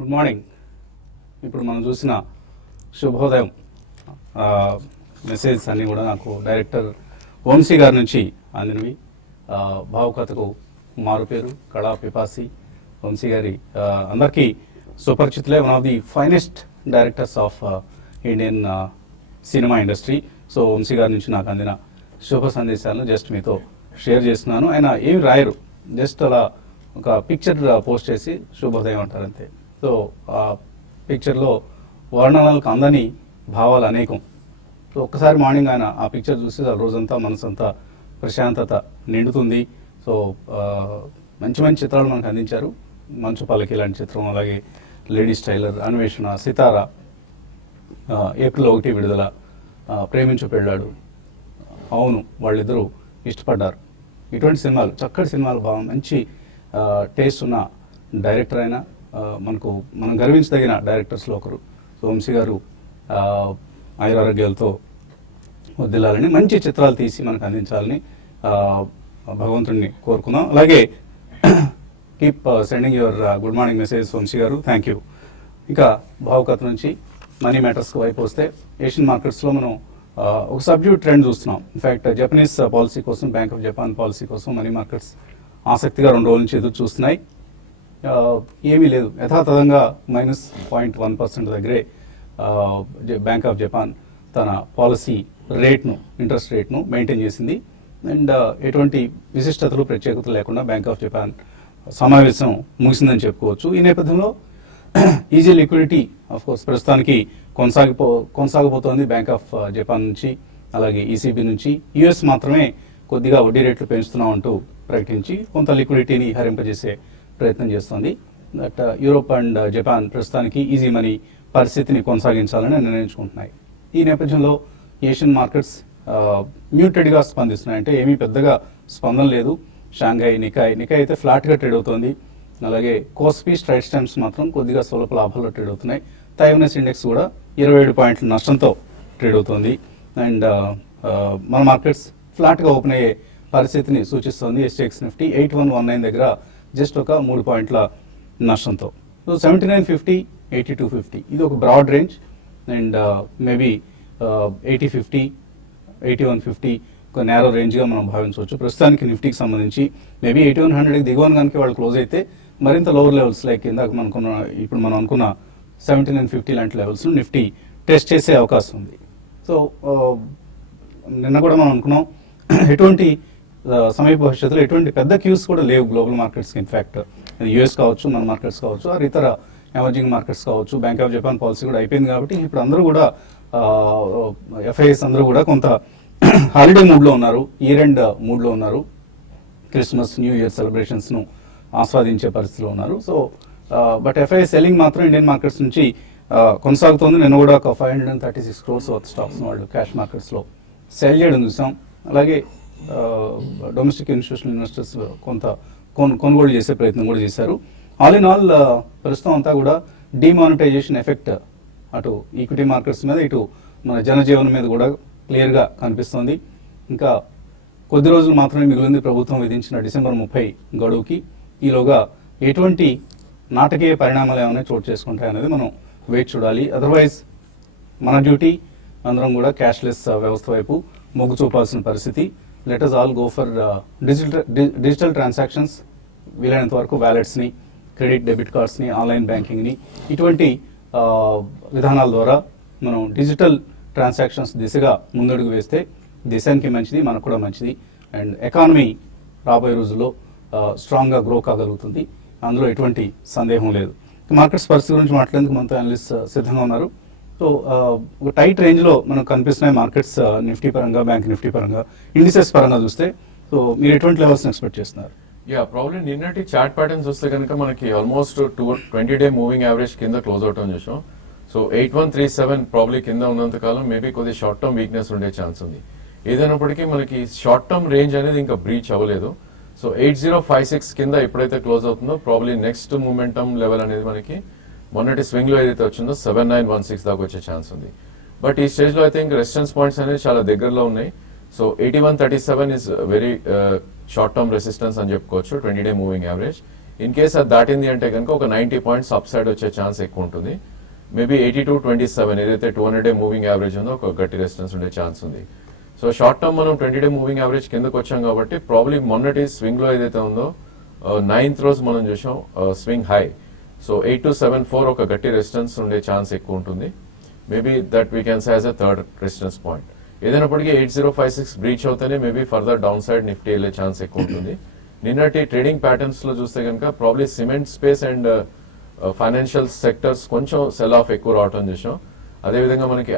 Good morning. ఇప్పుడు మనం చూసిన శుభోదయం మెసేజ్ అన్నీ కూడా నాకు డైరెక్టర్ వంశీ గారి నుంచి అందినవి. భావుకథకు మారుపేరు కళా పిపాసి వంశీ గారి అందరికీ సుపరిచితులే. One of the finest directors of Indian cinema industry. So Vamsi గారి నుంచి నాకు అందిన శుభ సందేశాలను జస్ట్ మీతో షేర్ చేస్తున్నాను. ఆయన ఏమి రాయరు, జస్ట్ అలా ఒక పిక్చర్ పోస్ట్ చేసి శుభోదయం అంటారు అంతే. సో ఆ పిక్చర్లో వర్ణనలకు అందని భావాలు అనేకం. సో ఒక్కసారి మార్నింగ్ ఆయన ఆ పిక్చర్ చూసి ఆ రోజంతా మనసంతా ప్రశాంతత నిండుతుంది. సో మంచి మంచి చిత్రాలు మనకు అందించారు. మంచు పల్లకి లాంటి చిత్రం, అలాగే లేడీస్ టైలర్, అన్వేషణ, సితారా, ఏప్రిల్ 1 విడుదల, ప్రేమించు పెళ్ళాడు, అవును వాళ్ళిద్దరూ ఇష్టపడ్డారు. ఇటువంటి సినిమాలు, చక్కటి సినిమాలు, బాగా మంచి టేస్ట్ ఉన్న డైరెక్టర్ అయినా మనం గర్వించదగిన డైరెక్టర్స్లో ఒకరు. సో వంశీ గారు ఆయురారోగ్యాలతో వదిలాలని, మంచి చిత్రాలు తీసి మనకు అందించాలని భగవంతుడిని కోరుకుందాం. అలాగే keep sending your good morning message Vamsi garu, thank you. ఇంకా భావుకథ నుంచి మనీ మ్యాటర్స్ వైపు వస్తే, ఏషియన్ మార్కెట్స్లో మనం ఒక సబ్డ్యూట్ ట్రెండ్ చూస్తున్నాం. ఇన్ఫ్యాక్ట్ జపనీస్ పాలసీ కోసం, బ్యాంక్ ఆఫ్ జపాన్ పాలసీ కోసం మనీ మార్కెట్స్ ఆసక్తిగా 2 రోజుల నుంచి ఎదురు చూస్తున్నాయి. ఏమీ లేదు, యథాతథంగా -0.1% దగ్గరే బ్యాంక్ ఆఫ్ జపాన్ తన పాలసీ రేట్ను, ఇంట్రెస్ట్ రేట్ను మెయింటైన్ చేసింది. అండ్ ఎటువంటి విశిష్టతలు, ప్రత్యేకతలు లేకుండా బ్యాంక్ ఆఫ్ జపాన్ సమావేశం ముగిసిందని చెప్పుకోవచ్చు. ఈ నేపథ్యంలో ఈజీ లిక్విడిటీ ఆఫ్ కోర్స్ ప్రస్తుతానికి కొనసాగబోతోంది బ్యాంక్ ఆఫ్ జపాన్ నుంచి, అలాగే ఈసీబీ నుంచి. యుఎస్ మాత్రమే కొద్దిగా వడ్డీ రేట్లు పెంచుతున్నాం అంటూ ప్రకటించి కొంత లిక్విడిటీని హరింపజేసే ప్రయత్నం చేస్తోంది. బట్ యూరోప్ అండ్ జపాన్ ప్రస్తుతానికి ఈజీ మనీ పరిస్థితిని కొనసాగించాలని నిర్ణయించుకుంటున్నాయి. ఈ నేపథ్యంలో ఏషియన్ మార్కెట్స్ మ్యూటెడ్గా స్పందిస్తున్నాయి. అంటే ఏమీ పెద్దగా స్పందన లేదు. షాంఘై, నికాయ్ అయితే ఫ్లాట్గా ట్రేడ్ అవుతోంది. అలాగే కోస్పీ, స్ట్రైట్ స్టాంప్స్ మాత్రం కొద్దిగా స్వల్ప లాభాల్లో ట్రేడ్ అవుతున్నాయి. తైవానీస్ ఇండెక్స్ కూడా 27 పాయింట్ల నష్టంతో ట్రేడ్ అవుతోంది. అండ్ మన మార్కెట్స్ ఫ్లాట్గా ఓపెన్ అయ్యే పరిస్థితిని సూచిస్తోంది. ఎస్టీఎక్స్ నిఫ్టీ 8119 దగ్గర జస్ట్ ఒక 3 పాయింట్ల నష్టంతో. సో 7950, 8250 ఇది ఒక బ్రాడ్ రేంజ్. అండ్ మేబీ 8050, 8150 ఒక నేరో రేంజ్గా మనం భావించవచ్చు. ప్రస్తుతానికి నిఫ్టీకి సంబంధించి మేబీ 8100కి దిగువన కనుక వాళ్ళు క్లోజ్ అయితే మరింత లోవర్ లెవెల్స్ లైక్ ఇందాక ఇప్పుడు మనం అనుకున్న 7950 లాంటి లెవెల్స్ నిఫ్టీ టెస్ట్ చేసే అవకాశం ఉంది. సో నిన్న కూడా మనం అనుకున్నాం ఎటువంటి సమయ భవిష్యత్తులో ఎటువంటి పెద్ద క్యూస్ కూడా లేవు గ్లోబల్ మార్కెట్స్కి. ఇన్ఫ్యాక్ట్ యూఎస్ కావచ్చు, మన మార్కెట్స్ కావచ్చు, ఆర్ ఇతర ఎమర్జింగ్ మార్కెట్స్ కావచ్చు. బ్యాంక్ ఆఫ్ జపాన్ పాలసీ కూడా అయిపోయింది కాబట్టి ఇప్పుడు అందరూ కూడా ఎఫ్ఐఎస్ అందరూ కూడా కొంత హాలిడే మూడ్లో ఉన్నారు, ఇయర్ ఎండ్ మూడ్లో ఉన్నారు. క్రిస్మస్, న్యూ ఇయర్ సెలబ్రేషన్స్ను ఆస్వాదించే పరిస్థితిలో ఉన్నారు. సో బట్ ఎఫ్ఐఎస్ సెల్లింగ్ మాత్రం ఇండియన్ మార్కెట్స్ నుంచి కొనసాగుతోంది. నిన్న కూడా ఒక 536 crores వర్త్ స్టాక్స్ వాళ్ళు క్యాష్ మార్కెట్స్లో సెల్ చేయడం చూసాం. అలాగే డొమెస్టిక్ ఇన్స్టిట్యూషనల్ ఇన్వెస్టర్స్ కొంత కొనుగోలు చేసే ప్రయత్నం కూడా చేశారు. ఆల్ ఇన్ ఆల్ ప్రస్తుతం అంతా కూడా డిమానిటైజేషన్ ఎఫెక్ట్ అటు ఈక్విటీ మార్కెట్స్ మీద, ఇటు మన జనజీవనం మీద కూడా క్లియర్గా కనిపిస్తోంది. ఇంకా కొద్ది రోజులు మాత్రమే మిగిలింది ప్రభుత్వం విధించిన డిసెంబర్ 30 గడువుకి. ఈలోగా ఎటువంటి నాటకీయ పరిణామాలు ఏమైనా చోటు చేసుకుంటాయనేది మనం వెయిట్ చూడాలి. అదర్వైజ్ మన డ్యూటీ అందరం కూడా క్యాష్లెస్ వ్యవస్థ వైపు మొగ్గు చూపాల్సిన పరిస్థితి. Let us all go for digital transactions. వీలైనంత వరకు వ్యాలెట్స్ని, క్రెడిట్ డెబిట్ కార్డ్స్ని, ఆన్లైన్ బ్యాంకింగ్ని, ఇటువంటి విధానాల ద్వారా మనం డిజిటల్ ట్రాన్సాక్షన్స్ దిశగా ముందడుగు వేస్తే దేశానికి మంచిది, మనకు కూడా మంచిది. అండ్ ఎకానమీ రాబోయే రోజుల్లో స్ట్రాంగ్గా గ్రో కాగలుగుతుంది, అందులో ఎటువంటి సందేహం లేదు. మార్కెట్స్ పరిస్థితి గురించి మాట్లాడేందుకు మనతో అనలిస్ట్ సిద్ధంగా ఉన్నారు. సో ఒక టైట్ రేంజ్లో మనకు కనిపిస్తున్నాయి మార్కెట్స్, నిఫ్టీ పరంగా, బ్యాంక్ నిఫ్టీ పరంగా, ఇండిసెస్ పరంగా చూస్తే. సో మీరు ఎటువంటి లెవెల్స్ ఎక్స్పెక్ట్ చేస్తున్నారు? ప్రాబ్లం నిన్నటి చార్ట్ ప్యాటర్న్స్ చూస్తే కనుక మనకి ఆల్మోస్ట్ 20-day మూవింగ్ యావరేజ్ కింద క్లోజ్ అవుట్ అని చూసాం. సో 8137 ప్రాబ్లీ కింద ఉన్నంత కాలం మేబీ కొద్దిగా షార్ట్ టర్మ్ వీక్నెస్ ఉండే ఛాన్స్ ఉంది. ఏదైనప్పటికీ మనకి షార్ట్ టర్మ్ రేంజ్ అనేది ఇంకా బ్రీచ్ అవ్వలేదు. సో 8056 కింద ఎప్పుడైతే క్లోజ్ అవుతుందో ప్రాబ్లీ నెక్స్ట్ మూమెంటమ్ లెవెల్ అనేది మనకి మొన్నటి స్వింగ్ లో ఏదైతే వచ్చిందో 7916 దాకా వచ్చే ఛాన్స్ ఉంది. బట్ ఈ స్టేజ్ లో ఐ థింక్ రెసిస్టెన్స్ పాయింట్స్ అనేది చాలా దగ్గరలో ఉన్నాయి. So 8137 is very short term resistance అని చెప్పుకోవచ్చు, 20-day moving average. In case అది దాటింది అంటే కనుక ఒక 90 పాయింట్స్ అప్ సైడ్ వచ్చే ఛాన్స్ ఎక్కువ ఉంటుంది. మేబీ 82.27 ఏదైతే 200-డే మూవింగ్ యావరేజ్ ఉందో ఒక గట్టి రెసిస్టెన్స్ ఉండే ఛాన్స్ ఉంది. సో షార్ట్ టర్మ్ మనం 20-డే మూవింగ్ యావరేజ్ కిందకు వచ్చాం కాబట్టి ప్రాబ్లీ మొన్నటి స్వింగ్ లో ఏదైతే ఉందో 9th రోజు మనం చూసాం స్వింగ్ హై. సో 8274 ఒక గట్టి రెసిస్టెన్స్ ఉండే ఛాన్స్ ఎక్కువ ఉంటుంది. Maybe that we can say as a third resistance point. ఏదైనప్పటికీ 8056 బ్రీచ్ అవుతేనే maybe further downside Nifty వెళ్ళే ఛాన్స్ ఎక్కువ ఉంటుంది. నిన్నటి ట్రేడింగ్ ప్యాటర్న్స్ లో చూస్తే కనుక probably cement space and financial sectors కొంచెం సెల్ ఆఫ్ ఎక్కువ రావటం చూసాం. అదేవిధంగా మనకి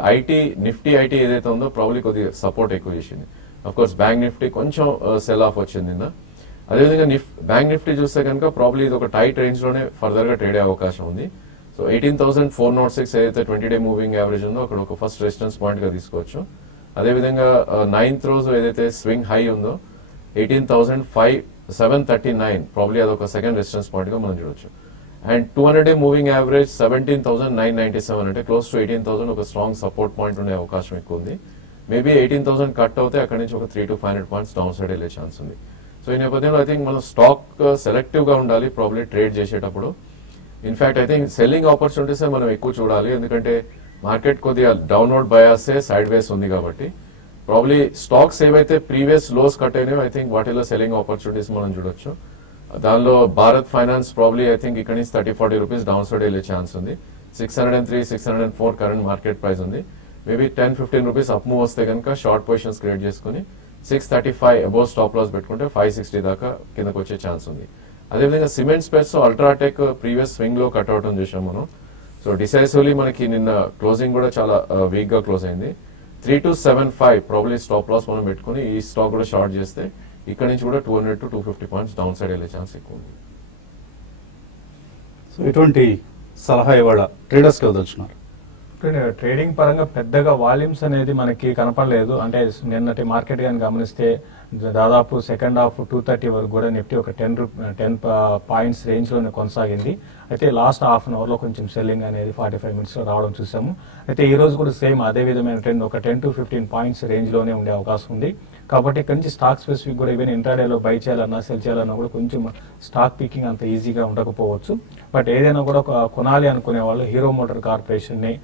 నిఫ్టీ ఐటీ ఏదైతే ఉందో ప్రాబ్లీ కొద్దిగా సపోర్ట్ ఎక్కువ చేసింది. అఫ్ కోర్స్ బ్యాంక్ నిఫ్టీ కొంచెం సెల్ ఆఫ్ వచ్చింది నిన్న. అదేవిధంగా బ్యాంక్ నిఫ్టీ చూస్తే కనుక ప్రాబ్లీ ఇది ఒక టైట్ రేంజ్ లోనే ఫర్దర్ గా ట్రేడ్ అయ్యే అవకాశం ఉంది. సో 18,406 ఏదైతే 20-డే మూవింగ్ యావరేజ్ ఉందో అక్కడ ఒక ఫస్ట్ రెసిస్టెన్స్ పాయింట్ గా తీసుకోవచ్చు. అదేవిధంగా 9th రోజు ఏదైతే స్వింగ్ హై ఉందో 18,739 ప్రాబ్లీ అదొక సెకండ్ రెసిస్టెన్స్ పాయింట్ గా మనం చూడొచ్చు. అండ్ 200-డే మూవింగ్ యావరేజ్ 17,997 అంటే క్లోజ్ టు 18,000 ఒక స్ట్రాంగ్ సపోర్ట్ పాయింట్ ఉండే అవకాశం ఎక్కువ ఉంది. మేబీ 18,000 కట్ అవుతే అక్కడ నుంచి ఒక 300 to 500 పాయింట్స్ డౌన్ సైడ్ వెళ్ళే ఛాన్స్ ఉంది. సో ఈ నేపథ్యంలో ఐ థింక్ మనం స్టాక్ సెలెక్టివ్ గా ఉండాలి ప్రాబ్లీ ట్రేడ్ చేసేటప్పుడు. In fact I think selling opportunities మనం ఎక్కువ చూడాలి, ఎందుకంటే మార్కెట్ కొద్దిగా డౌన్వర్డ్ బయాస్ సైడ్ వేస్ ఉంది కాబట్టి ప్రాబ్లీ స్టాక్స్ ఏవైతే ప్రీవియస్ లోస్ కట్ అయినాయో ఐ థింక్ వాటిలో సెల్లింగ్ ఆపర్చునిటీస్ మనం చూడొచ్చు. దానిలో Bharat Finance probably I think ఇక్కడ నుంచి 30-40 రూపీస్ డౌన్ సైడ్ వెళ్ళే ఛాన్స్ ఉంది. 603, 604 కరెంట్ మార్కెట్ ప్రైస్ ఉంది. మేబీ 10-15 రూపీస్ అప్ మూవ్ వస్తే కనుక షార్ట్ పొజిషన్స్ క్రియేట్ చేసుకుని 635 అబౌవ్ స్టాప్ లాస్ పెట్టుకుంటే 560 దాకా కిందకు వచ్చే ఛాన్స్ ఉంది. అదేవిధంగా cement space UltraTech previous swing లో కట్ అవటం చూసాం మనం. సో డిసైసివ్లీ మనకి నిన్న క్లోజింగ్ కూడా చాలా వీక్ గా క్లోజ్ అయింది. 3275 ప్రాబ్లీ స్టాప్ లాస్ మనం పెట్టుకుని ఈ స్టాక్ కూడా షార్ట్ చేస్తే ఇక్కడ నుంచి కూడా 200 to 250 పాయింట్స్ డౌన్ సైడ్ వెళ్ళే ఛాన్స్ ఎక్కువ ఉంది. సో ఇటువంటి సలహా ఇవాళ ట్రేడర్స్ కి వదలుచున్నారు. ట్రేడింగ్ పరంగా పెద్దగా వాల్యూమ్స్ అనేది మనకి కనపడలేదు. అంటే నిన్నటి మార్కెట్ కానీ గమనిస్తే దాదాపు సెకండ్ హాఫ్ 230 వరకు కూడా నిఫ్టీ ఒక 10 పాయింట్స్ రేంజ్ లోనే కొనసాగింది. అయితే లాస్ట్ హాఫ్ అన్ అవర్ లో కొంచెం సెల్లింగ్ అనేది 45 మినిట్స్ లో రావడం చూసాము. అయితే ఈ రోజు కూడా సేమ్ అదే విధమైన ట్రెండ్ ఒక 10 to 15 పాయింట్స్ రేంజ్ లోనే ఉండే అవకాశం ఉంది. కాబట్టి ఇక్కడ నుంచి స్టాక్ స్పెసిఫిక్ కూడా ఈవెన్ ఇంట్రాడేలో బై చేయాలన్నా సెల్ చేయాలన్నా కూడా కొంచెం స్టాక్ పికింగ్ అంత ఈజీగా ఉండకపోవచ్చు. బట్ ఏదైనా కూడా కొనాలి అనుకునే వాళ్ళు హీరో మోటార్ కార్పొరేషన్ ని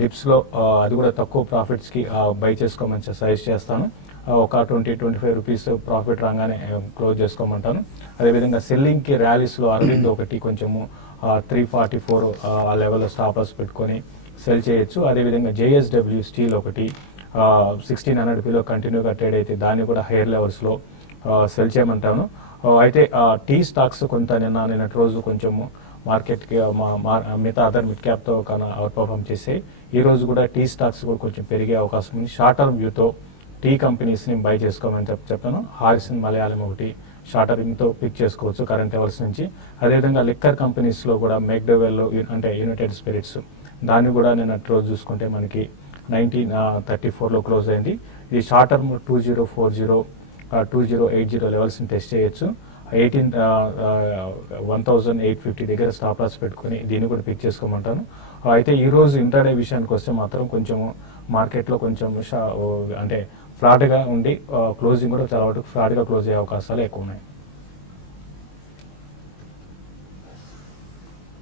డిప్స్ లో అది కూడా తక్కువ ప్రాఫిట్స్ కి బై చేసుకోమని సజెస్ట్ చేస్తాను. ఒక 20-25 రూపీస్ ప్రాఫిట్ రాగానే క్లోజ్ చేసుకోమంటాను. అదేవిధంగా సెల్లింగ్ కి ర్యాలీస్ లో అరవింద్ ఒకటి కొంచెము 344 ఆ లెవెల్లో స్టాప్ లాస్ పెట్టుకొని సెల్ చేయొచ్చు. అదేవిధంగా జేఎస్డబ్ల్యూ స్టీల్ ఒకటి 1600 కిలో కంటిన్యూగా ట్రేడ్ అయితే దాన్ని కూడా హైయర్ లెవెల్స్ లో సెల్ చేయమంటాను. అయితే టీ స్టాక్స్ కొంత నిన్నటి రోజు కొంచెము మార్కెట్ కి మిగతా అదర్ మిడ్ క్యాప్ తో అవుట్ పర్ఫార్మ్ చేసాయి. ఈ రోజు కూడా టీ స్టాక్స్ కూడా కొంచెం పెరిగే అవకాశం ఉంది. షార్ట్ టర్మ్ వ్యూతో టీ కంపెనీస్ ని బై చేసుకోమని చెప్పాను. హారిసన్ మలయాళం ఒకటి షార్ట్ టర్మ్ తో పిక్ చేసుకోవచ్చు కరెంట్ లెవెల్స్ నుంచి. అదేవిధంగా లిక్కర్ కంపెనీస్ లో కూడా మెక్డోవెల్ అంటే యునైటెడ్ స్పిరిట్స్ దాన్ని కూడా నిన్నటి రోజు చూసుకుంటే మనకి 1934 లో క్లోజ్ అయింది. ఇది షార్ట్ టర్మ్ 2040 2080 లెవెల్స్ ని టెస్ట్ చేయొచ్చు. 18,850 దగ్గర స్టాప్ లాస్ పెట్టుకుని దీన్ని కూడా పిక్ చేసుకోమంటాను. అయితే ఈ రోజు ఇంట్రాడే విషయానికి వస్తే మాత్రం కొంచెం మార్కెట్ లో కొంచెం అంటే ఫ్లాట్ గా ఉండి క్లోజింగ్ కూడా చాలా వరకు ఫ్లాట్ గా క్లోజ్ అయ్యే అవకాశాలు ఎక్కువ ఉన్నాయి.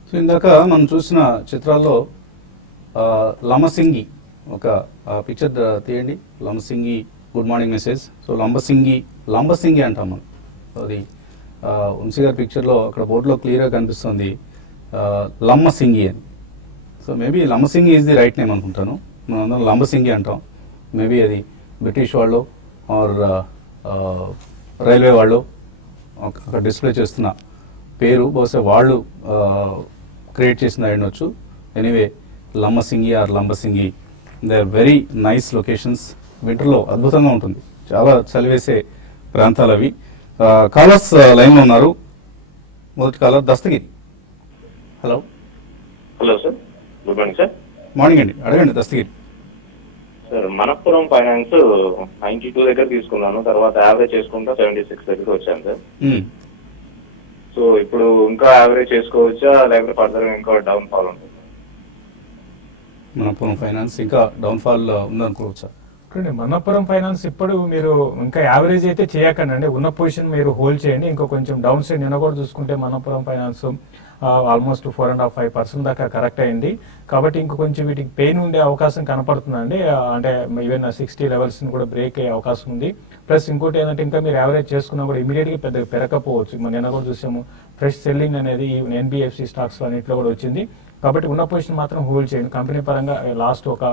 సో ఇందాక మనం చూసిన చిత్రాల్లో లంబసింగి ఒక పిక్చర్ తీయండి. Lambasingi good morning message. So Lambasingi అంటాం మనం. అది వంశీ గారి పిక్చర్లో అక్కడ బోర్డులో క్లియర్గా కనిపిస్తుంది లంబసింగి అని. So maybe Lambasingi is the right name అనుకుంటాను. మనం అందరం లంబసింగి అంటాం. మేబీ అది బ్రిటిష్ వాళ్ళు ఆర్ రైల్వే వాళ్ళు అక్కడ డిస్ప్లే చేస్తున్న పేరు బహుశా వాళ్ళు క్రియేట్ చేసింది అయి ఉండొచ్చు. Anyway Lambasingi are Lambasingi they are very nice locations. వింటర్లో అద్భుతంగా ఉంటుంది. చాలా చలివేసే ప్రాంతాలు అవి. కాలర్స్ లైన్లో ఉన్నారు. మొదటి caller Dastagiri. Hello sir, good morning sir. Morning అండి, అడగండి దస్తగిరి. సార్ మనప్పురం ఫైనాన్స్ 92 దగ్గర తీసుకున్నాను, తర్వాత యావరేజ్ చేసుకుంటా 76 దగ్గర వచ్చాను సార్. సో ఇప్పుడు ఇంకా యావరేజ్ చేసుకోవచ్చా లేకపోతే ఫర్దర్ ఇంకా డౌన్ ఫాల్ ఉంటుంది? మనప్పురం ఫైనాన్స్ ఇంకా డౌన్ ఫాల్ ఉందనుకోవచ్చా? చూడండి, మనపురం ఫైనాన్స్ ఇప్పుడు మీరు ఇంకా యావరేజ్ అయితే చేయకండి అండి, ఉన్న పొజిషన్ మీరు హోల్డ్ చేయండి. ఇంకా కొంచెం డౌన్ సైడ్ నిన్న కూడా చూసుకుంటే మనపురం ఫైనాన్స్ ఆల్మోస్ట్ 4.5-5% దాకా కరెక్ట్ అయింది. కాబట్టి ఇంక కొంచెం వీటికి పెయిన్ ఉండే అవకాశం కనపడుతుందండి. అంటే ఈవెన్ 60 లెవెల్స్ కూడా బ్రేక్ అయ్యే అవకాశం ఉంది. ప్లస్ ఇంకోటి ఏంటంటే ఇంకా మీరు యావరేజ్ చేసుకున్నా కూడా ఇమీడియట్ గా పెద్దగా పెరగకపోవచ్చు. మనం నిన్న కూడా చూసాము ఫ్రెష్ సెల్లింగ్ అనేది ఎన్బిఎఫ్సి స్టాక్స్ అన్నింటిలో కూడా వచ్చింది. కాబట్టి ఉన్న పొజిషన్ మాత్రం హోల్డ్ చేయండి. కంపెనీ పరంగా లాస్ట్ ఒక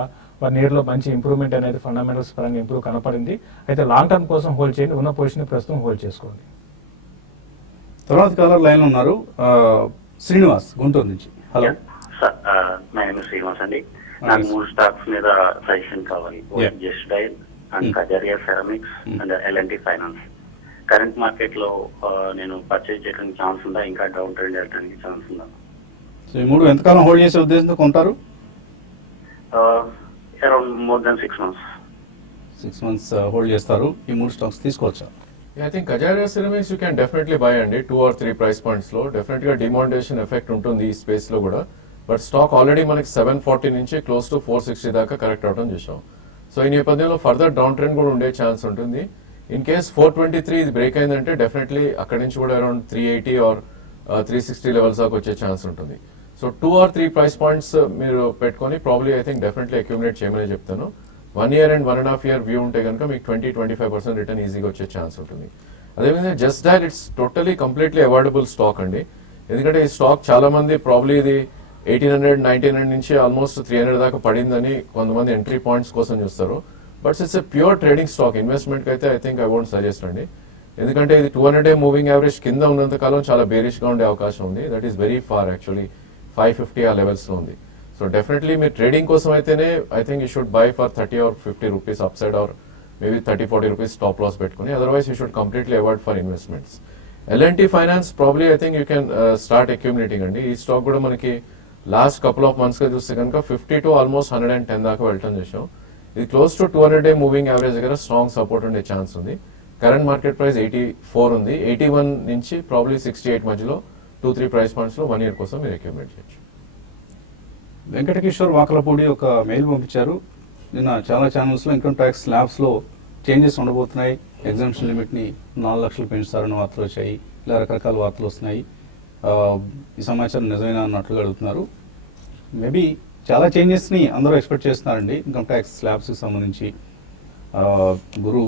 1 year లో మంచి ఇంప్రూవ్మెంట్ అనేది ఫండమెంటల్స్ పరంగా ఇంప్రూవ్ కనపడింది. అయితే లాంగ్ టర్మ్ కోసం హోల్డ్ చేయండి, ఉన్న పొజిషన్ ప్రస్తుతం హోల్డ్ చేసుకోండి. తర్వాత కాలర్ లైన్ ఉన్నారు, శ్రీనివాస్ గుంటూరు నుంచి. Hello sir, my name Srinivas అండి. నాకు 3 స్టాక్స్ మీద సజెషన్ కావాలి. Yeah. Just dial and Kajaria ceramics and L N T finance. Current market లో నేను పర్చేజ్ చేయడానికి ఛాన్స్ ఉందా, ఇంకా డౌన్ ట్రెండ్ వెళ్ళడానికి ఛాన్స్ ఉందా? సో ఈ 3 ఎంతకాలం హోల్డ్ చేసే ఉద్దేశంతో కొంటారు? Around more than 6 months. 6 months hold చేస్తారు. ఈ 3 స్టాక్స్ తీసుకోవచ్చా? I think Kajaria ceramics you can definitely buy అండి. 2 or 3 ప్రైస్ పాయింట్స్ లో డెఫినెట్ గా డిమాండేషన్ ఎఫెక్ట్ ఉంటుంది ఈ స్పేస్ లో కూడా. బట్ స్టాక్ ఆల్రెడీ మనకి 740 నుంచి క్లోజ్ టు 460 దాకా కరెక్ట్ అవడం చూసాం. సో ఈ నేపథ్యంలో ఫర్దర్ డౌన్ ట్రెండ్ కూడా ఉండే ఛాన్స్ ఉంటుంది. ఇన్ కేస్ 423 ఇది బ్రేక్ అయిందంటే డెఫినెట్లీ అక్కడి నుంచి కూడా అరౌండ్ 380 or 360 లెవెల్స్ దాకా వచ్చే ఛాన్స్ ఉంటుంది. సో 2 or 3 ప్రైస్ పాయింట్స్ మీరు పెట్టుకొని probably I think definitely accumulate చేయమని చెప్తాను. 1 year and 1.5 year వ్యూ ఉంటే కనుక మీకు 20-25% రిటర్న్ ఈజీగా వచ్చే ఛాన్స్ ఉంటుంది. అదేవిధంగా just dial it's totally completely avoidable stock అండి. ఎందుకంటే ఈ స్టాక్ చాలా మంది ప్రాబ్లీ ఇది 1800-1900 నుంచి ఆల్మోస్ట్ 300 దాకా పడిందని కొంతమంది ఎంట్రీ పాయింట్స్ కోసం చూస్తారు. But it's a pure trading stock. Investment అయితే I think I won't suggest అండి. ఎందుకంటే ఇది 200-day మూవింగ్ యావరేజ్ కింద ఉన్నంత కాలం చాలా బేరిష్ గా ఉండే అవకాశం ఉంది. That is very far actually 550 ఆ లెవెల్స్ లో ఉంది. సో డెఫినెట్లీ మీరు ట్రేడింగ్ కోసం అయితేనే I think you should buy for 30 or 50 rupees upside or maybe 30-40 rupees stop loss పెట్టుకుని. Otherwise you should completely avoid for investments. L and T finance probably I think you can start accumulating అండి. ఈ stock కూడా మనకి last couple of months గా చూస్తే కనుక 50 to almost 110 దాకా వెళ్ళటం చూసాం. ఇది close to 200-day moving average దగ్గర స్ట్రాంగ్ సపోర్ట్ ఉండే ఛాన్స్ ఉంది. కరెంట్ మార్కెట్ ప్రైస్ 84 ఉంది. 81 నుంచి ప్రాబ్లీ 68 మధ్యలో 2-3 ప్రైస్ పాయింట్స్ లో 1 year కోసం మీరు అక్యూమిలేట్ చేయొచ్చు. వెంకటకిషోర్ వాకలపూడి ఒక మెయిల్ పంపించారు. నిన్న చాలా ఛానల్స్ లో ఇన్కమ్ ట్యాక్స్ స్లాబ్స్ లో చేంజెస్ ఉండబోతున్నాయి, ఎగ్జామ్షన్ లిమిట్ ని 4 లక్షలు పెంచుతారన్న వార్తలు వచ్చాయి. ఇలా రకరకాల వార్తలు వస్తున్నాయి. ఈ సమాచారం నిజమేనా అన్నట్లుగా అడుగుతున్నారు. మేబీ చాలా చేంజెస్ ని అందరూ ఎక్స్పెక్ట్ చేస్తున్నారండి ఇన్కమ్ ట్యాక్స్ స్లాబ్స్ కి సంబంధించి.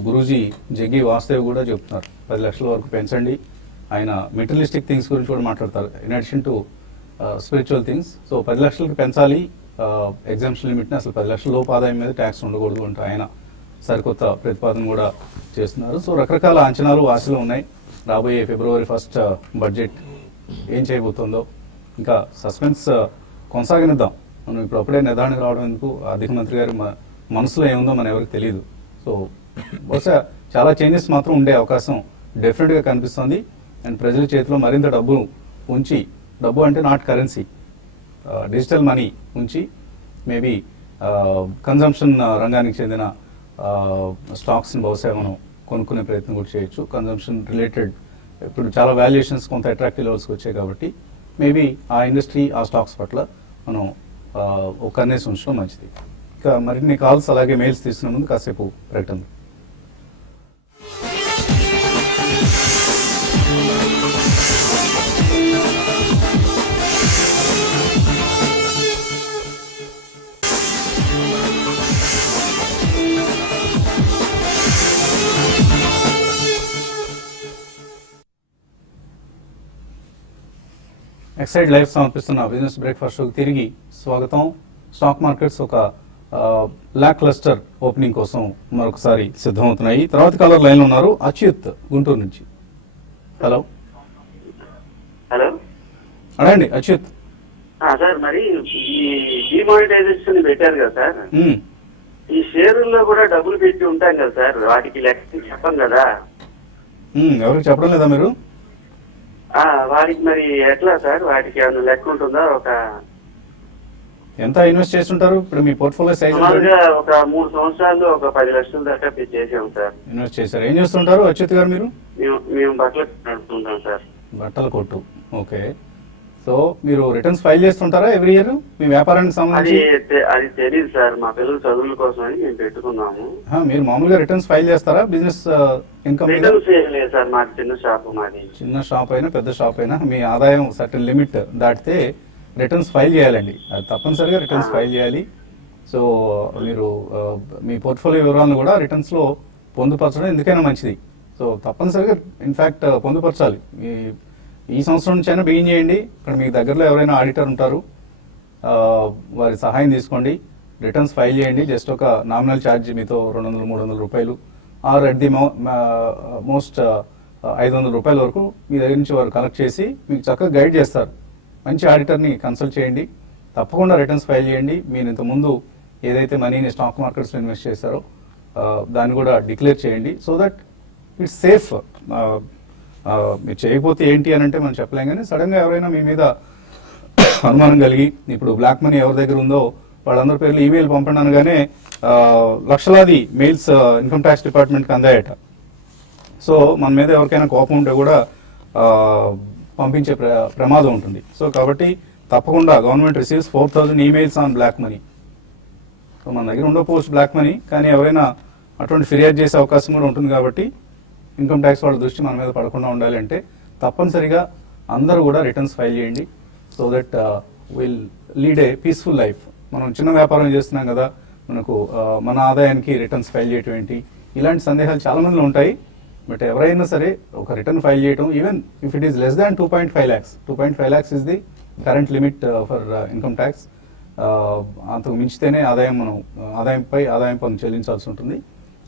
గురూజీ జగ్గి వాస్తవ్ కూడా చెప్తున్నారు 10 లక్షల వరకు పెంచండి. ఆయన మెటీరియలిస్టిక్ థింగ్స్ గురించి కూడా మాట్లాడతారు, in addition to spiritual things. So 10 లక్షలకి పెంచాలి ఎగ్జామ్షన్ లిమిట్ని, అసలు 10 లక్షల లోపు ఆదాయం మీద ట్యాక్స్ ఉండకూడదు అంటే ఆయన సరికొత్త ప్రతిపాదన కూడా చేస్తున్నారు. సో రకరకాల అంచనాలు ఆశలు ఉన్నాయి. రాబోయే February 1st బడ్జెట్ ఏం చేయబోతుందో ఇంకా సస్పెన్స్ కొనసాగనిద్దాం. మనం ఇప్పుడు అప్పుడే నిర్ధారణ రావడం ఎందుకు, ఆర్థిక మంత్రి గారి మనసులో ఏముందో మన ఎవరికి తెలియదు. సో బహుశా చాలా చేంజెస్ మాత్రం ఉండే అవకాశం డెఫినెట్గా కనిపిస్తుంది. అండ్ ప్రజల చేతిలో మరింత డబ్బు ఉంచి, డబ్బు అంటే నాట్ కరెన్సీ, డిజిటల్ మనీ ఉంచి మేబీ కన్జంప్షన్ రంగానికి చెందిన స్టాక్స్ని బహుశా మనం కొనుక్కునే ప్రయత్నం కూడా చేయొచ్చు. కన్జంప్షన్ రిలేటెడ్ ఇప్పుడు చాలా వాల్యుయేషన్స్ కొంత అట్రాక్టివ్ లెవెల్స్కి వచ్చాయి కాబట్టి మేబీ ఆ ఇండస్ట్రీ ఆ స్టాక్స్ పట్ల మనం ఒక కన్నేసి ఉంచడం మంచిది. ఇంకా మరిన్ని కాల్స్ అలాగే మెయిల్స్ తీసుకునే ముందు కాసేపు ప్రకటన. ఎక్సైడ్ లైఫ్ సమర్పిస్తున్న బిజినెస్ బ్రేక్ఫాస్ట్ షోకి తిరిగి స్వాగతం. స్టాక్ మార్కెట్స్ ఒక లాక్ క్లస్టర్ ఓపెనింగ్ కోసం మరొకసారి సిద్ధమవుతున్నాయి. తర్వాత కాలర్ లైన్ లో ఉన్నారు, అచ్యుత్ గుంటూరు నుంచి. హలో హలో అడండి అచ్యుత్. సార్, మరి ఈ డిమానిటైజేషన్ పెట్టారు కదా సార్, ఈ షేర్లలో కూడా డబ్బులు పెట్టి ఉంటాం కదా సార్, వాటికి లెక్క చెప్పం కదా. ఎవరికి చెప్పడం లేదా మీరు? వాటికి మరి ఎట్లా సార్, వాటికి ఏమైనా లెక్క ఉంటుందా? ఒక ఎంత ఇన్వెస్ట్ చేస్తుంటారు ఇప్పుడు మీ పోర్ట్ఫోలియో సైజ్? సుమారుగా ఒక 3 సంవత్సరాలు ఒక 10 లక్షల దాకా చేసాం సార్. ఇన్వెస్ట్ చేశారు. ఏం చేస్తుంటారు అచ్యుత్ గారు మీరు? మేము బట్టలు నడుపుతుంటాం సార్. బట్టల కొట్టు. ఓకే. సో మీరు రిటర్న్స్ ఫైల్ చేస్తుంటారా ఎవ్రీ ఇయర్ మీ వ్యాపారానికి అది సంబంధించి? అది తెలియదు సార్, మా పిల్లల చదువుల కోసం అని మేము పెట్టుకున్నాము. మీరు మామూలుగా రిటర్న్స్ ఫైల్ చేస్తారా బిజినెస్ ఇన్కమ్ మీద? రిటర్న్స్ ఏం లేదు సార్, మాది చిన్న షాప్ మాది. చిన్న షాప్ అయినా పెద్ద షాప్ అయినా మీ ఆదాయం సర్టన్ లిమిట్ దాటితే రిటర్న్స్ ఫైల్ చేయాలండి. అది తప్పనిసరిగా రిటర్న్స్ ఫైల్ చేయాలి. సో మీరు మీ పోర్ట్ఫోలియో వివరాలను కూడా రిటర్న్స్లో పొందుపరచడం ఎందుకైనా మంచిది. సో తప్పనిసరిగా ఇన్ఫ్యాక్ట్ పొందుపరచాలి. ఈ సంవత్సరం నుంచి అయినా బిగిన్ చేయండి. ఇక్కడ మీకు దగ్గరలో ఎవరైనా ఆడిటర్ ఉంటారు, వారి సహాయం తీసుకోండి, రిటర్న్స్ ఫైల్ చేయండి. జస్ట్ ఒక నామినల్ ఛార్జ్ మీతో 200-300 రూపాయలు ఆర్ అట్ ది మోస్ట్ 500 రూపాయల వరకు మీ దగ్గర నుంచి వారు కలెక్ట్ చేసి మీకు చక్కగా గైడ్ చేస్తారు. మంచి ఆడిటర్ని కన్సల్ట్ చేయండి, తప్పకుండా రిటర్న్స్ ఫైల్ చేయండి. మీరు ఇంతకుముందు ఏదైతే మనీని స్టాక్ మార్కెట్స్లో ఇన్వెస్ట్ చేశారో దాన్ని కూడా డిక్లేర్ చేయండి. So that it's safe. మీరు చేయకపోతే ఏంటి అని అంటే మనం చెప్పలేం, కానీ సడన్గా ఎవరైనా మీ మీద అనుమానం కలిగి ఇప్పుడు బ్లాక్ మనీ ఎవరి దగ్గర ఉందో వాళ్ళందరి పేర్లు ఈమెయిల్ పంపండి అనగానే లక్షలాది మెయిల్స్ ఇన్కమ్ ట్యాక్స్ డిపార్ట్మెంట్కి అందాయట. సో మన మీద ఎవరికైనా కోపం ఉంటే కూడా పంపించే ప్రమాదం ఉంటుంది. సో కాబట్టి తప్పకుండా government receives 4000 emails on black money. So మన దగ్గర ఉండకపోవచ్చు బ్లాక్ మనీ, కానీ ఎవరైనా అటువంటి ఫిర్యాదు చేసే అవకాశం కూడా ఉంటుంది. కాబట్టి ఇన్కమ్ ట్యాక్స్ వాళ్ళ దృష్టి మన మీద పడకుండా ఉండాలి అంటే తప్పనిసరిగా అందరూ కూడా రిటర్న్స్ ఫైల్ చేయండి. So that will lead a peaceful life. మనం చిన్న వ్యాపారం చేస్తున్నాం కదా, మనకు మన ఆదాయానికి రిటర్న్స్ ఫైల్ చేయటం ఏంటి, ఇలాంటి సందేహాలు చాలా మందిలో ఉంటాయి. బట్ ఎవరైనా సరే ఒక రిటర్న్ ఫైల్ చేయటం, even if it is less than 2.5 lakhs, 2.5 lakhs is the current limit for income tax. అంతకు మించితేనే మనం ఆదాయం పన్ను చెల్లించాల్సి ఉంటుంది.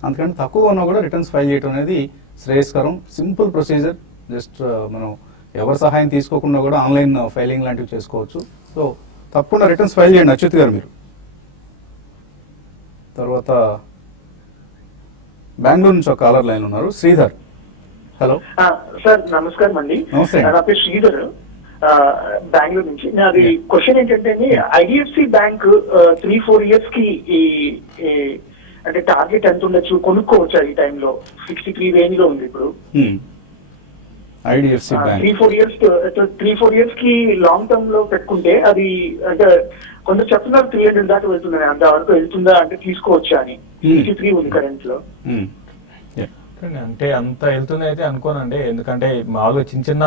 అందుకని తక్కువ ఉన్నా కూడా రిటర్న్స్ ఫైల్ చేయడం అనేది శ్రేయస్కరం. Simple procedure. జస్ట్ మనం ఎవరి సహాయం తీసుకోకుండా కూడా ఆన్లైన్ ఫైలింగ్ లాంటివి చేసుకోవచ్చు. సో తప్పకుండా రిటర్న్స్ ఫైల్ చేయండి అచ్యుత్ గారు మీరు. తర్వాత బెంగళూరు నుంచి ఒక కాలర్ లైన్ ఉన్నారు, శ్రీధర్. హలో సార్, నమస్కారం అండి. నమస్తే. నా పేరు శ్రీధర్, బెంగళూరు నుంచి. నాది క్వశ్చన్ ఏంటంటే, ఐడిఎఫ్సి బ్యాంక్ 3-4 years కి అంటే టార్గెట్ ఎంత ఉండొచ్చు, కొనుక్కోవచ్చు ఈ టైంలో? 63 range లో ఉంది ఇప్పుడు. ఐడిఎఫ్సి బ్యాంక్ 3-4 years కి లాంగ్ టర్మ్ లో పెట్టుకుంటే అది అంటే కొందరు చెప్తున్నారు 300 దాకా వెళ్తుందని. అంతవరకు వెళ్తుందా అంటే తీసుకోవచ్చా అని. 63 ఉంది కరెంట్ లో. అంటే అంత వెళ్తుంది అయితే అనుకోనండి. ఎందుకంటే మామూలుగా చిన్న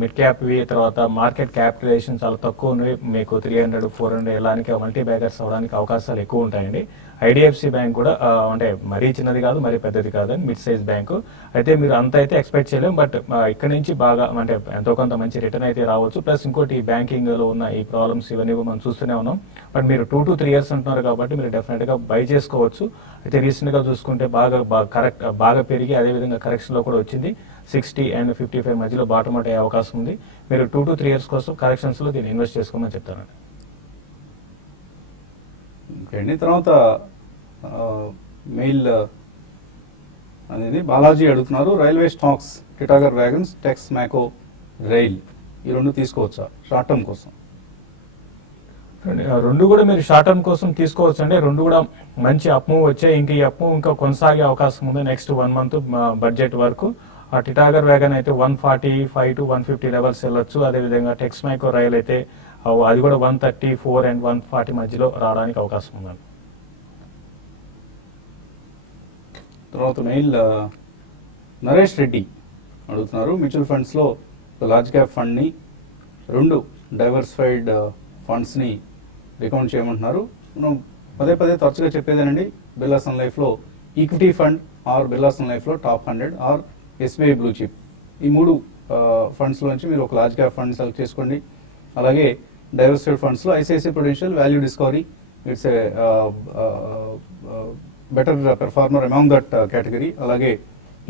మిడ్ క్యాప్ తర్వాత మార్కెట్ క్యాపిటలైజేషన్ చాలా తక్కువ ఉన్నవి. మీకు 300-400 వెళ్ళడానికి మల్టీ బ్యాగర్స్ అవడానికి అవకాశాలు ఎక్కువ ఉంటాయండి. ఐడిఎఫ్సి బ్యాంక్ కూడా అంటే మరీ చిన్నది కాదు, మరీ పెద్దది కాదని మిడ్ సైజ్ బ్యాంకు. అయితే మీరు అంత అయితే ఎక్స్పెక్ట్ చేయలేం. బట్ ఇక్కడ నుంచి బాగా అంటే ఎంతో కొంత మంచి రిటర్న్ అయితే రావచ్చు. ప్లస్ ఇంకోటి బ్యాంకింగ్ లో ఉన్న ఈ ప్రాబ్లమ్స్ ఇవన్నీ మనం చూస్తూనే ఉన్నాం. బట్ మీరు 2 to 3 years అంటున్నారు కాబట్టి మీరు డెఫినెట్ గా బై చేసుకోవచ్చు. అయితే రీసెంట్ గా చూసుకుంటే బాగా పెరిగి అదేవిధంగా కరెక్షన్ లో కూడా వచ్చింది. 60 and 55 మధ్యలో బాటమ్ అవుట్ అయ్యే అవకాశం ఉంది. మీరు 2 to 3 years కోసం కరెక్షన్స్ లో దీన్ని ఇన్వెస్ట్ చేసుకోమని చెప్తానండి. ఓకే అండి. తర్వాత మెయిల్ అనేది బాలాజీ అడుగుతున్నారు, railway stocks Titagarh wagons, Texmaco rail ఈ రెండు తీసుకోవచ్చా షార్ట్ టర్మ్ కోసం? రెండు కూడా మీరు షార్ట్ టర్మ్ కోసం తీసుకోవచ్చు అండి. రెండు కూడా మంచి అప్ మూవ్ వచ్చాయి. ఈ అప్ మూవ్ ఇంకా కొనసాగే అవకాశం ఉంది నెక్స్ట్ 1 month బడ్జెట్ వరకు. ఆ టిటాగర్ వ్యాగన్ అయితే 145 to 150 లెవెల్స్ వెళ్ళొచ్చు. అదేవిధంగా టెక్స్ మైకో రైల్ అయితే అది కూడా 134 and 140 మధ్యలో రావడానికి అవకాశం ఉందండి. తర్వాత మెయిల్ నరేష్ రెడ్డి అడుగుతున్నారు, మ్యూచువల్ ఫండ్స్లో లార్జ్ క్యాప్ ఫండ్ని 2 డైవర్సిఫైడ్ ఫండ్స్ని రికమెండ్ చేయమంటున్నారు. మనం పదే తరచుగా చెప్పేదేనండి, బిర్లా సన్ లైఫ్లో equity fund or Birla sun లైఫ్లో top 100 or SBI blue chip, ఈ 3 ఫండ్స్లో నుంచి మీరు ఒక లార్జ్ క్యాప్ ఫండ్ సెలెక్ట్ చేసుకోండి. అలాగే డైవర్సిఫైడ్ ఫండ్స్లో ICICI Prudential, value discovery, it's a better performer among that category. అలాగే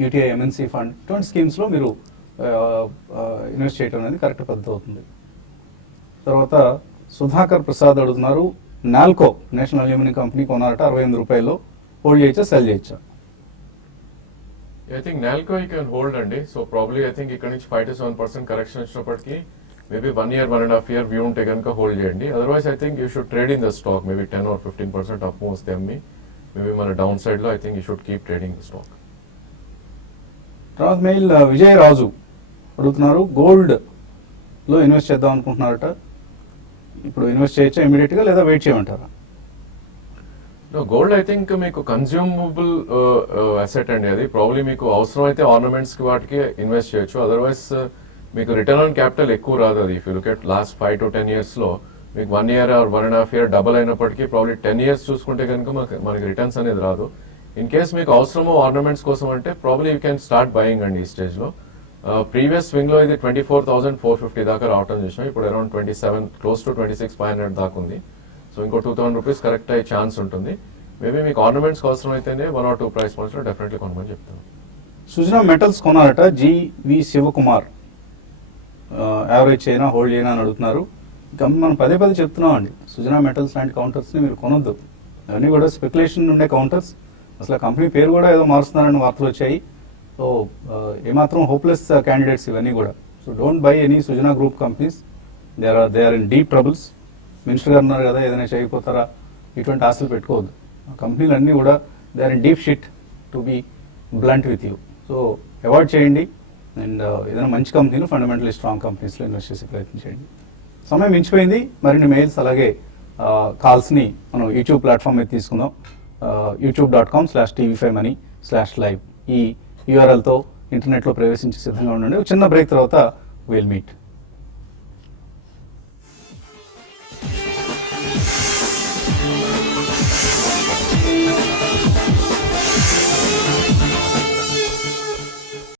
యూటీఐ ఎంఎన్సీ ఫండ్, ఇటువంటి స్కీమ్స్లో మీరు ఇన్వెస్ట్ చేయడం అనేది కరెక్ట్ పద్ధతి అవుతుంది. తర్వాత సుధాకర్ ప్రసాద్ అడుగుతున్నారు, నాల్కో నేషనల్ అల్యూమినియం కంపెనీ కొన్నారట 68 రూపాయల్లో, హోల్డ్ చేయొచ్చా సెల్ చేయొచ్చా? I think NALCO you can hold అండి. సో ప్రాబ్లీ ఐ థింక్ ఇక్కడ నుంచి 5 to 7% కరెక్షన్ వచ్చినప్పటికీ మేబీ 1 year 1.5 year వ్యూ ఉంటే కనుక హోల్డ్ చేయండి. Otherwise I think you should trade in the stock. Maybe 10 or 15% up move వస్తే అమ్మి మేబీ మన డౌన్ సైడ్ లో I think you should keep trading the stock. తర్వాత mail Vijayaraju అడుగుతున్నారు, గోల్డ్ లో ఇన్వెస్ట్ చేద్దాం అనుకుంటున్నారట. ఇప్పుడు ఇన్వెస్ట్ చేయొచ్చా ఇమీడియట్గా లేదా వెయిట్ చేయమంటారా? గోల్డ్ ఐ థింక్ మీకు కన్స్యూమబుల్ అసెట్ అండి. అది ప్రాబ్లీ మీకు అవసరం అయితే ఆర్నమెంట్స్ కి వాటికి ఇన్వెస్ట్ చేయొచ్చు. అదర్వైజ్ మీకు రిటర్న్ ఆన్ క్యాపిటల్ ఎక్కువ రాదు. అది if you look at last 5 to 10 years లో మీకు 1 year or 1.5 year డబల్ అయినప్పటికీ ప్రాబ్లీ 10 years చూసుకుంటే కనుక మనకి రిటర్న్స్ అనేది రాదు. ఇన్ కేస్ మీకు అవసరమో ఆర్నమెంట్స్ కోసం అంటే probably you can start buying అండి ఈ స్టేజ్ లో. ప్రీవియస్ స్వింగ్ లో ఇది 24,450 దాకా రావటం చూసాం. ఇప్పుడు అరౌండ్ 27 క్లోజ్ టు 26,500 దాకా ఉంది. సో ఇంకో 2,000 రూపీస్ కరెక్ట్ అయ్యే ఛాన్స్ ఉంటుంది. మేబీ మీకు ఆర్నమెంట్స్ అవసరం అయితేనే 1 or 2 ప్రైస్ పాయింట్స్ లో డెఫినెట్లీ కొనమని చెప్తాను. సుజనా మెటల్స్ కొనారట GV శివకుమార్. యావరేజ్ చేయనా హోల్డ్ చేయనా అని అడుగుతున్నారు. ఇంకా మనం పదే చెప్తున్నాం అండి, సుజనా మెటల్స్ లాంటి కౌంటర్స్ని మీరు కొనొద్దు. అవన్నీ కూడా స్పెక్యులేషన్ ఉండే కౌంటర్స్. అసలు కంపెనీ పేరు కూడా ఏదో మారుస్తున్నారని వార్తలు వచ్చాయి. సో ఏమాత్రం హోప్లెస్ క్యాండిడేట్స్ ఇవన్నీ కూడా. So don't buy any Sujana group companies. They are in deep troubles. Minister గారు ఉన్నారు కదా, ఏదైనా చేయకపోతారా, ఇటువంటి ఆశలు పెట్టుకోవద్దు. కంపెనీలు అన్నీ కూడా they are in deep shit to be blunt with you. So avoid చేయండి. అండ్ ఏదైనా మంచి కంపెనీలు, ఫండమెంటలీ స్ట్రాంగ్ కంపెనీస్లో ఇన్వెస్ట్ చేసే ప్రయత్నం చేయండి. సమయం మించిపోయింది. మరిన్ని మెయిల్స్ అలాగే కాల్స్ని మనం యూట్యూబ్ ప్లాట్ఫామ్ మీద తీసుకుందాం. youtube.com/tv5money/live ఈ URLతో ఇంటర్నెట్లో ప్రవేశించి సిద్ధంగా ఉండండి. చిన్న బ్రేక్ తర్వాత విల్ మీట్.